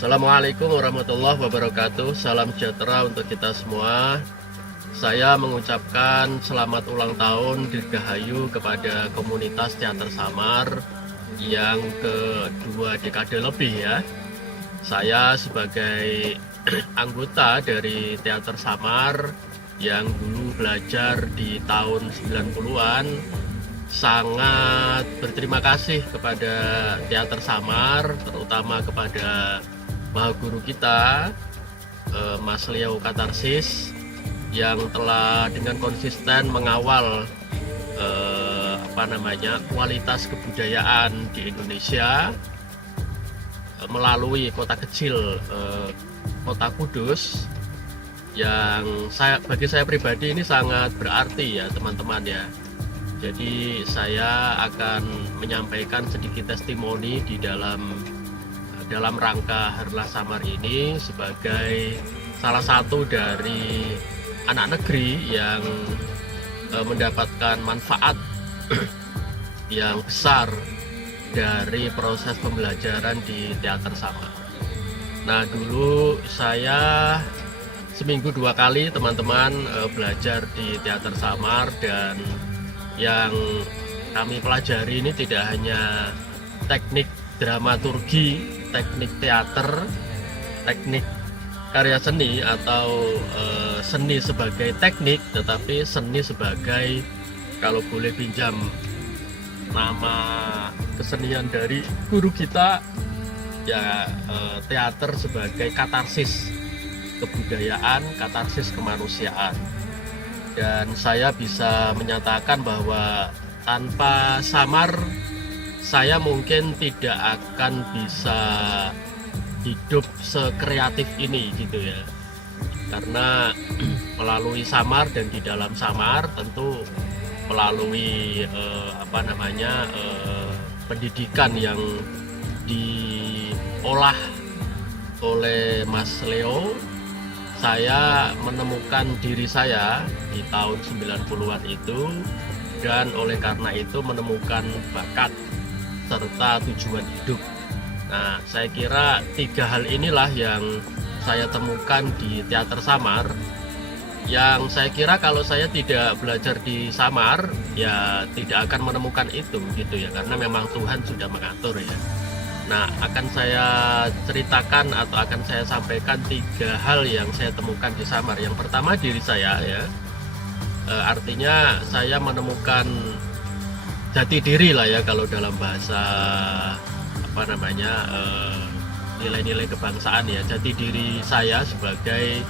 Assalamualaikum warahmatullahi wabarakatuh. Salam sejahtera untuk kita semua. Saya mengucapkan selamat ulang tahun Dirgahayu kepada komunitas Teater Samar yang kedua dekade lebih ya. Saya sebagai anggota dari Teater Samar yang dulu belajar di tahun 90-an sangat berterima kasih kepada Teater Samar, terutama kepada Maha Guru kita Mas Leo Katarsis yang telah dengan konsisten mengawal kualitas kebudayaan di Indonesia melalui kota kecil Kota Kudus yang bagi saya pribadi ini sangat berarti ya teman-teman ya. Jadi saya akan menyampaikan sedikit testimoni di dalam rangka Harlah Samar ini sebagai salah satu dari anak negeri yang mendapatkan manfaat yang besar dari proses pembelajaran di Teater Samar. Nah, dulu saya seminggu 2 kali teman-teman belajar di Teater Samar, dan yang kami pelajari ini tidak hanya teknik dramaturgi, teknik teater, teknik karya seni atau seni sebagai teknik, tetapi seni sebagai, kalau boleh pinjam nama kesenian dari guru kita ya, teater sebagai katarsis kebudayaan, katarsis kemanusiaan. Dan saya bisa menyatakan bahwa tanpa Samar saya mungkin tidak akan bisa hidup sekreatif ini gitu ya, karena melalui Samar dan di dalam Samar tentu melalui pendidikan yang diolah oleh Mas Leo, saya menemukan diri saya di tahun 90-an itu, dan oleh karena itu menemukan bakat serta tujuan hidup. Nah, saya kira 3 hal inilah yang saya temukan di Teater Samar, yang saya kira kalau saya tidak belajar di Samar ya tidak akan menemukan itu gitu ya, karena memang Tuhan sudah mengatur ya. Nah, akan saya ceritakan atau akan saya sampaikan 3 hal yang saya temukan di Samar. Yang pertama, diri saya ya, artinya saya menemukan jati diri lah ya, kalau dalam bahasa nilai-nilai kebangsaan ya, jati diri saya sebagai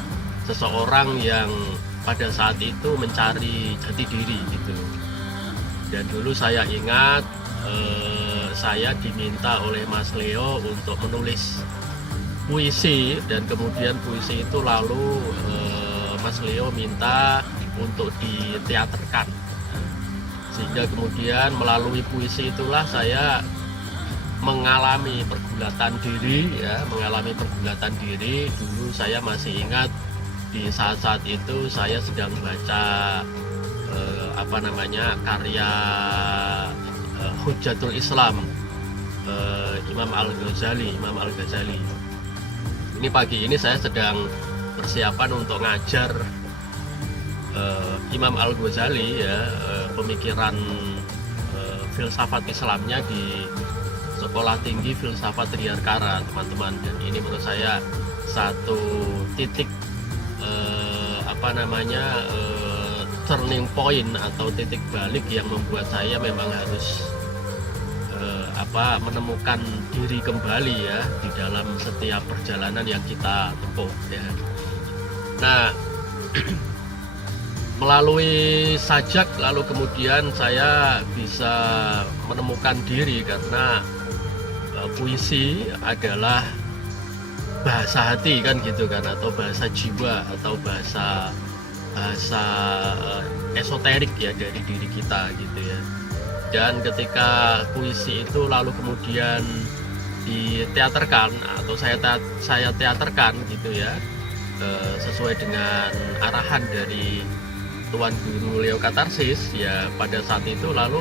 seseorang yang pada saat itu mencari jati diri gitu. Dan dulu saya ingat saya diminta oleh Mas Leo untuk menulis puisi, dan kemudian puisi itu lalu Mas Leo minta untuk diteaterkan, sehingga kemudian melalui puisi itulah saya mengalami pergulatan diri ya, Dulu saya masih ingat di saat-saat itu saya sedang baca karya Hujjatul Islam, Imam Al-Ghazali. Ini pagi ini saya sedang persiapan untuk ngajar Imam Al-Ghazali ya, pemikiran filsafat Islamnya di Sekolah Tinggi Filsafat Riyarkara teman-teman. Dan ini menurut saya satu titik turning point atau titik balik yang membuat saya memang harus menemukan diri kembali ya di dalam setiap perjalanan yang kita tempuh ya. Nah, melalui sajak lalu kemudian saya bisa menemukan diri, karena puisi adalah bahasa hati kan gitu kan, atau bahasa jiwa, atau bahasa esoterik ya dari diri kita gitu ya. Dan ketika puisi itu lalu kemudian diteaterkan atau saya teaterkan gitu ya, sesuai dengan arahan dari Tuan Guru Leo Katarsis ya, pada saat itu lalu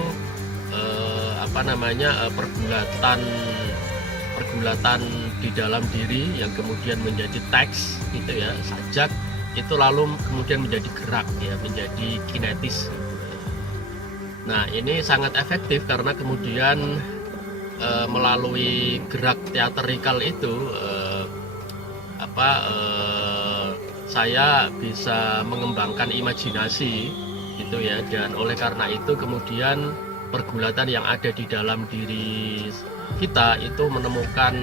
pergulatan di dalam diri yang kemudian menjadi teks gitu ya, sajak, itu lalu kemudian menjadi gerak ya, menjadi kinetis. Nah, ini sangat efektif karena kemudian melalui gerak teatrikal itu saya bisa mengembangkan imajinasi gitu ya, dan oleh karena itu kemudian pergulatan yang ada di dalam diri kita itu menemukan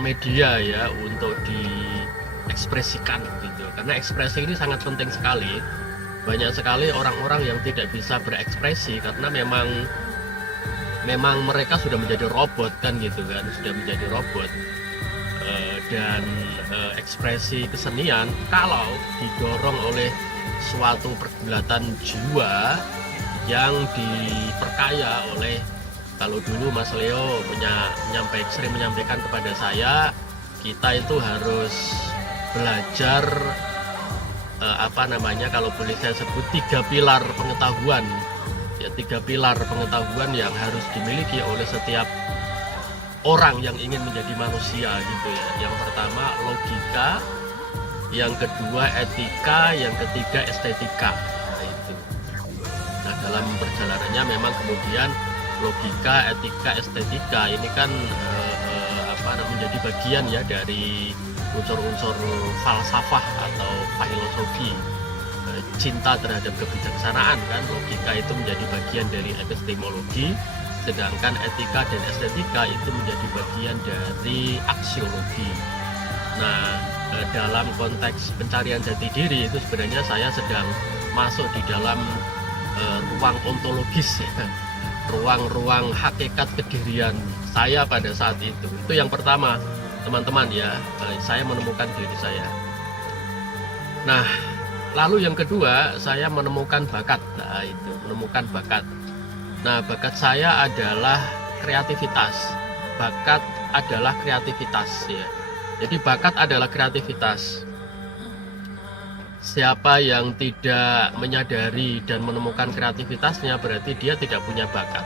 media ya untuk diekspresikan gitu. Karena ekspresi ini sangat penting sekali. Banyak sekali orang-orang yang tidak bisa berekspresi karena memang mereka sudah menjadi robot kan gitu kan, sudah menjadi robot. Dan ekspresi kesenian kalau didorong oleh suatu pergulatan jiwa yang diperkaya oleh, kalau dulu Mas Leo sering menyampaikan kepada saya, kita itu harus belajar kalau boleh saya sebut 3 pilar pengetahuan ya, 3 pilar pengetahuan yang harus dimiliki oleh setiap orang yang ingin menjadi manusia gitu ya. Yang pertama logika, yang kedua etika, yang ketiga estetika. Nah itu. Nah dalam perjalanannya memang kemudian logika, etika, estetika ini kan menjadi bagian ya dari unsur-unsur falsafah atau filosofi, cinta terhadap kebijaksanaan kan. Logika itu menjadi bagian dari epistemologi, sedangkan etika dan estetika itu menjadi bagian dari aksiologi. Nah, dalam konteks pencarian jati diri itu sebenarnya saya sedang masuk di dalam ruang ontologis ya, ruang-ruang hakikat kedirian saya pada saat itu. Itu yang pertama, teman-teman ya, saya menemukan diri saya. Nah, lalu yang kedua, saya menemukan bakat. Nah, itu menemukan bakat. Nah, bakat saya adalah kreativitas. Bakat adalah kreativitas ya. Jadi bakat adalah kreativitas. Siapa yang tidak menyadari dan menemukan kreativitasnya berarti dia tidak punya bakat.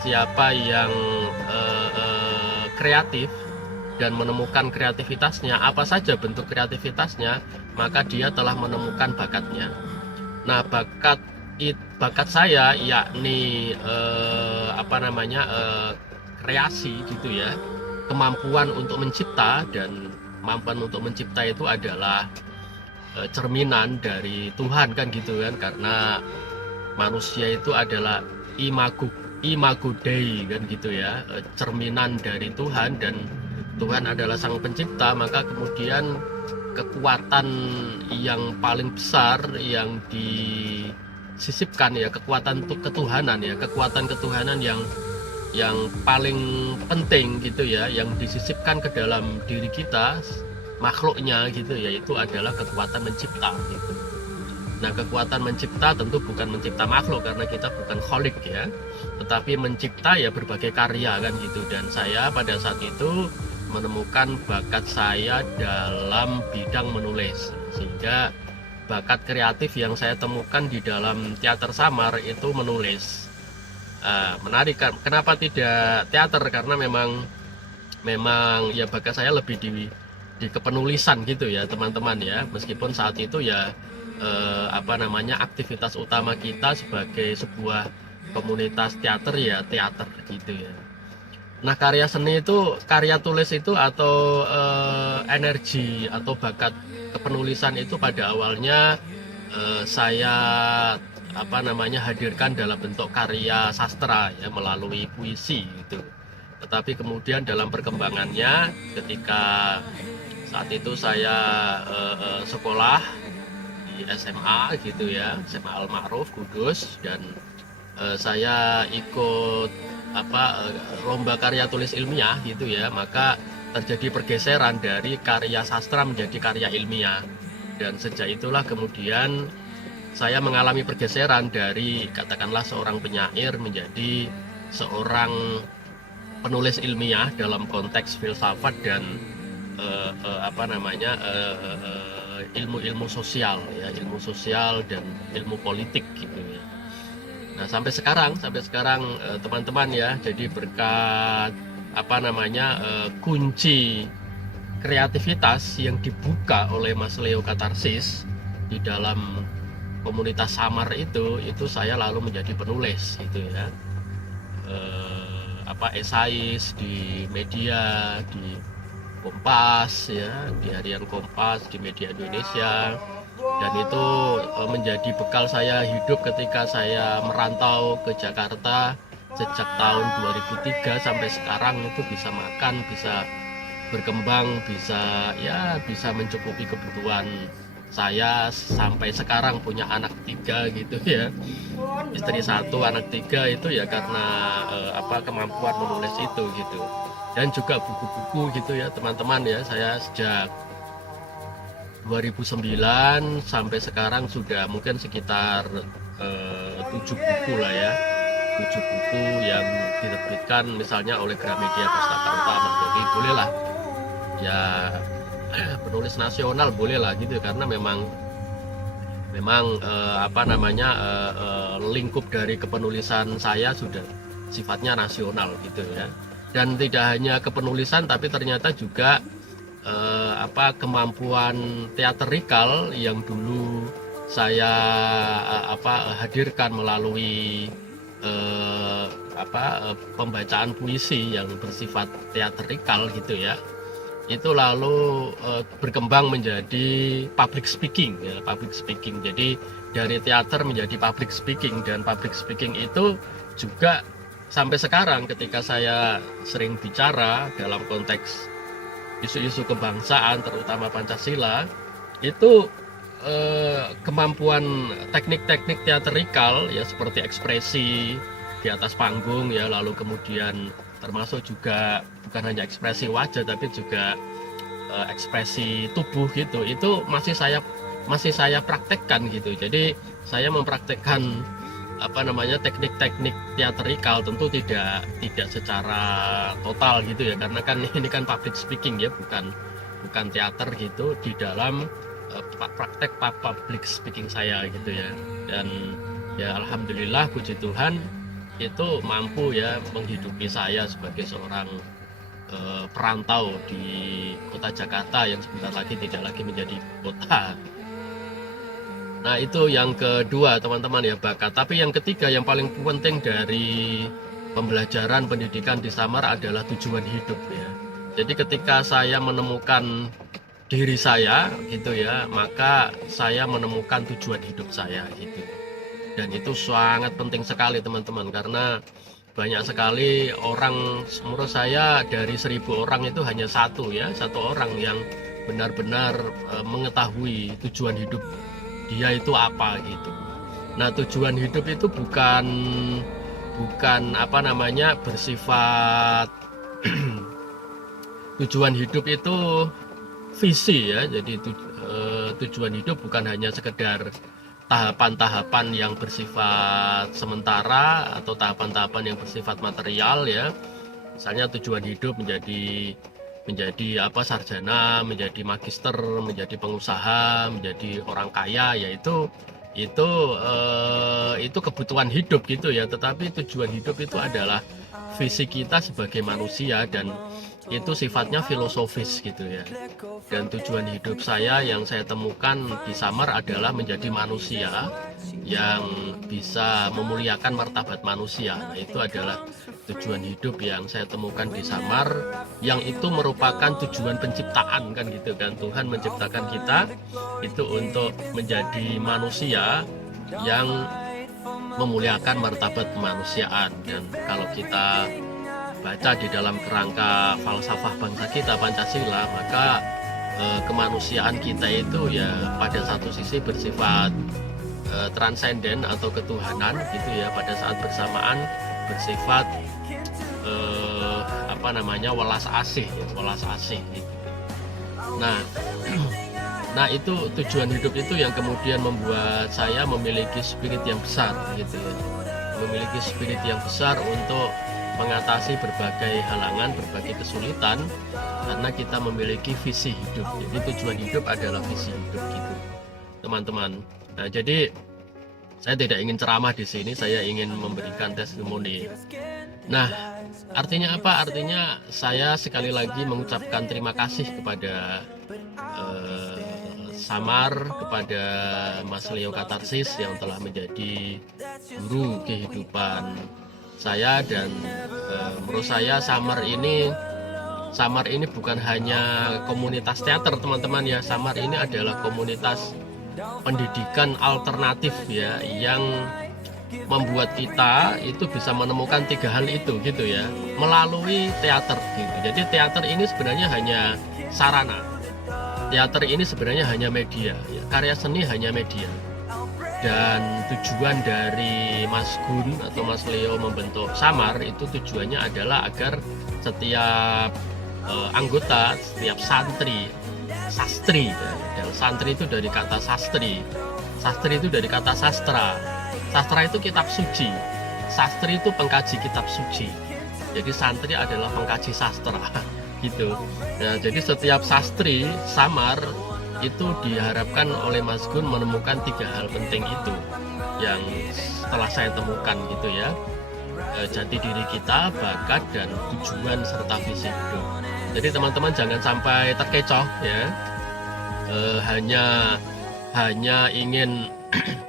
Siapa yang kreatif dan menemukan kreativitasnya, apa saja bentuk kreativitasnya, maka dia telah menemukan bakatnya. Nah, bakat saya yakni kreasi gitu ya, kemampuan untuk mencipta, dan kemampuan untuk mencipta itu adalah cerminan dari Tuhan kan gitu kan, karena manusia itu adalah imago Dei kan gitu ya, cerminan dari Tuhan, dan Tuhan adalah sang pencipta. Maka kemudian kekuatan yang paling besar yang disisipkan ya, kekuatan ketuhanan ya, kekuatan ketuhanan yang paling penting gitu ya, yang disisipkan ke dalam diri kita, makhluknya gitu ya, itu adalah kekuatan mencipta gitu. Nah, kekuatan mencipta tentu bukan mencipta makhluk karena kita bukan kholik ya, tetapi mencipta ya berbagai karya kan gitu. Dan saya pada saat itu menemukan bakat saya dalam bidang menulis, sehingga bakat kreatif yang saya temukan di dalam teater samar itu menulis. Menarik kan, kenapa tidak teater? Karena memang ya bakat saya lebih di kepenulisan gitu ya teman-teman ya, meskipun saat itu ya aktivitas utama kita sebagai sebuah komunitas teater ya teater gitu ya. Nah, karya seni itu, karya tulis itu atau energi atau bakat kepenulisan itu pada awalnya saya hadirkan dalam bentuk karya sastra ya, melalui puisi gitu. Tetapi kemudian dalam perkembangannya, ketika saat itu saya sekolah di SMA gitu ya, SMA Al-Ma'ruf Kudus, dan saya ikut lomba karya tulis ilmiah gitu ya, maka terjadi pergeseran dari karya sastra menjadi karya ilmiah. Dan sejak itulah kemudian saya mengalami pergeseran dari katakanlah seorang penyair menjadi seorang penulis ilmiah dalam konteks filsafat dan ilmu-ilmu sosial ya, ilmu sosial dan ilmu politik gitu ya. Nah, sampai sekarang teman-teman ya, jadi berkat kunci kreativitas yang dibuka oleh Mas Leo Katarsis di dalam komunitas Samar itu saya lalu menjadi penulis gitu ya. Esais di media, di Kompas ya, di harian Kompas, di media Indonesia, dan itu menjadi bekal saya hidup ketika saya merantau ke Jakarta sejak tahun 2003 sampai sekarang. Itu bisa makan, bisa berkembang, bisa mencukupi kebutuhan saya sampai sekarang, punya anak 3 gitu ya, istri 1 anak 3 itu ya karena kemampuan menulis itu gitu. Dan juga buku-buku gitu ya teman-teman ya, saya sejak 2009 sampai sekarang sudah mungkin sekitar 7 buku lah ya, 7 buku yang diterbitkan misalnya oleh Gramedia Pustaka Utama. Jadi bolehlah ya penulis nasional bolehlah gitu, karena memang lingkup dari kepenulisan saya sudah sifatnya nasional gitu ya. Dan tidak hanya kepenulisan tapi ternyata juga kemampuan teaterikal yang dulu saya hadirkan melalui pembacaan puisi yang bersifat teaterikal gitu ya, itu lalu berkembang menjadi public speaking ya, public speaking. Jadi dari teater menjadi public speaking, dan public speaking itu juga sampai sekarang ketika saya sering bicara dalam konteks isu-isu kebangsaan terutama Pancasila, itu kemampuan teknik-teknik teaterikal ya, seperti ekspresi di atas panggung ya, lalu kemudian termasuk juga bukan hanya ekspresi wajah tapi juga ekspresi tubuh gitu, itu masih saya praktekkan gitu. Jadi saya mempraktekkan teknik-teknik teaterikal, tentu tidak secara total gitu ya, karena kan ini kan public speaking ya, bukan teater gitu, di dalam praktek public speaking saya gitu ya. Dan ya alhamdulillah puji Tuhan itu mampu ya menghidupi saya sebagai seorang perantau di kota Jakarta yang sebentar lagi tidak lagi menjadi kota. Nah itu yang kedua teman-teman ya, bakat. Tapi yang ketiga yang paling penting dari pembelajaran pendidikan di Samar adalah tujuan hidup ya. Jadi ketika saya menemukan diri saya gitu ya, maka saya menemukan tujuan hidup saya gitu. Dan itu sangat penting sekali teman-teman, karena banyak sekali orang, menurut saya dari 1000 orang itu hanya satu orang yang benar-benar mengetahui tujuan hidup dia itu apa gitu. Nah tujuan hidup itu bukan bersifat tujuan hidup itu visi ya. Jadi tujuan hidup bukan hanya sekedar tahapan-tahapan yang bersifat sementara atau tahapan-tahapan yang bersifat material ya. Misalnya tujuan hidup menjadi sarjana, menjadi magister, menjadi pengusaha, menjadi orang kaya, yaitu kebutuhan hidup gitu ya. Tetapi tujuan hidup itu adalah visi kita sebagai manusia, dan itu sifatnya filosofis gitu ya. Dan tujuan hidup saya yang saya temukan di Samar adalah menjadi manusia yang bisa memuliakan martabat manusia. Nah, itu adalah tujuan hidup yang saya temukan di Samar, yang itu merupakan tujuan penciptaan kan gitu kan. Tuhan menciptakan kita itu untuk menjadi manusia yang memuliakan martabat kemanusiaan. Dan kalau kita baca di dalam kerangka falsafah bangsa kita Pancasila, maka kemanusiaan kita itu ya pada satu sisi bersifat transenden atau ketuhanan gitu ya, pada saat bersamaan bersifat welas asih gitu. Nah itu tujuan hidup itu yang kemudian membuat saya memiliki spirit yang besar gitu ya, memiliki spirit yang besar untuk mengatasi berbagai halangan, berbagai kesulitan, karena kita memiliki visi hidup. Jadi tujuan hidup adalah visi hidup gitu, teman-teman. Nah, jadi saya tidak ingin ceramah di sini, saya ingin memberikan testimoni. Nah, Artinya apa? Artinya saya sekali lagi mengucapkan terima kasih kepada Samar, kepada Mas Leo Katarsis yang telah menjadi guru kehidupan saya. Dan menurut saya Samar ini bukan hanya komunitas teater teman-teman ya. Samar ini adalah komunitas pendidikan alternatif ya, yang membuat kita itu bisa menemukan 3 hal itu gitu ya, melalui teater gitu. Jadi teater ini sebenarnya hanya sarana, teater ini sebenarnya hanya media ya. Karya seni hanya media. Dan tujuan dari Mas Gun atau Mas Leo membentuk Samar itu tujuannya adalah agar setiap anggota, setiap sastri ya. Dan santri itu dari kata sastri itu dari kata sastra. Sastra itu kitab suci, sastri itu pengkaji kitab suci. Jadi santri adalah pengkaji sastra gitu. Nah, jadi setiap sastri Samar itu diharapkan oleh Mas Gun menemukan 3 hal penting itu yang setelah saya temukan gitu ya. Jati diri kita, bakat, dan tujuan serta visi hidup. Jadi teman-teman jangan sampai terkecoh ya, hanya ingin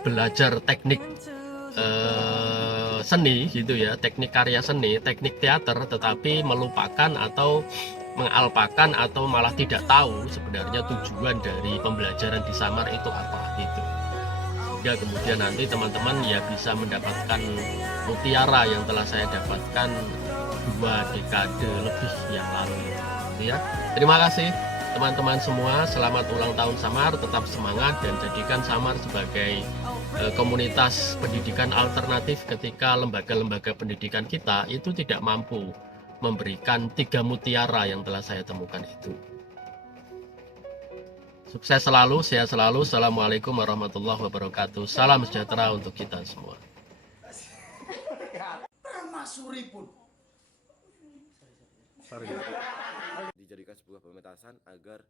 belajar teknik seni gitu ya, teknik karya seni, teknik teater, tetapi melupakan atau mengalpakan atau malah tidak tahu sebenarnya tujuan dari pembelajaran di Samar itu apa gitu. Sehingga kemudian nanti teman-teman ya bisa mendapatkan mutiara yang telah saya dapatkan 2 dekade lebih yang lalu gitu ya. Terima kasih teman-teman semua, selamat ulang tahun Samar, tetap semangat dan jadikan Samar sebagai komunitas pendidikan alternatif ketika lembaga-lembaga pendidikan kita itu tidak mampu memberikan 3 mutiara yang telah saya temukan itu. Sukses selalu, sehat selalu. Assalamualaikum warahmatullahi wabarakatuh. Salam sejahtera untuk kita semua. Dijadikan sebuah pementasan agar